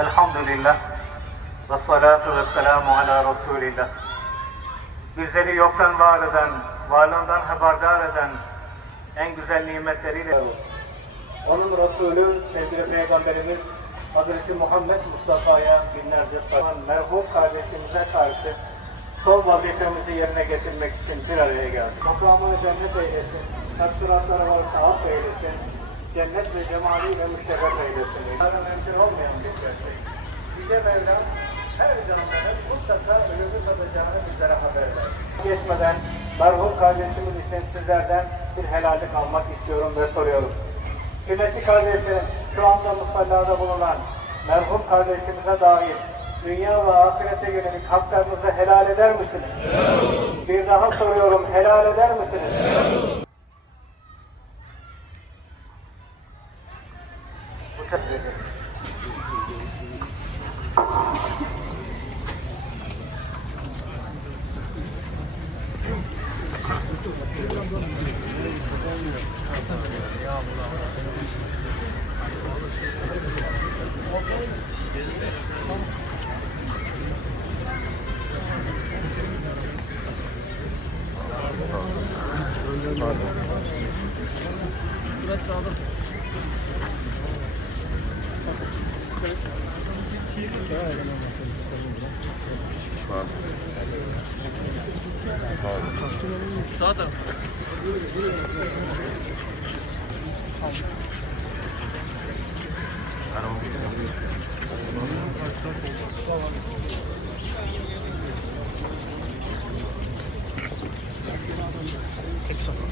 Elhamdülillah. Ve salatu ve selamu ala Resulillah. Bizleri yoktan var eden, varlığından haberdar eden en güzel nimetleriyle onun Resulü, sevgili Peygamberimiz Hazreti Muhammed Mustafa'ya binlerce salan merhum kardeşimize karşı son vazifemizi yerine getirmek için bir araya geldik. Toprağımını cennet eylesin, tatbiratları varsa af eylesin, cennet ve cemaliyle müşerref eylesin. Bunlara mümkün olmayan bir gerçek. Yüce Mevlam her canlının mutlaka ölümü tadacağını bizlere haber ver. Geçmeden merhum kardeşimiz için sizlerden bir helallik almak istiyorum ve soruyorum. Kıymetli kardeşlerim, şu anda musallada bulunan merhum kardeşimize dair dünya ve ahirete yönelik haklarınızı helal eder misiniz? Bir daha soruyorum, helal eder misiniz? Bu Sağ taraf. Excellent.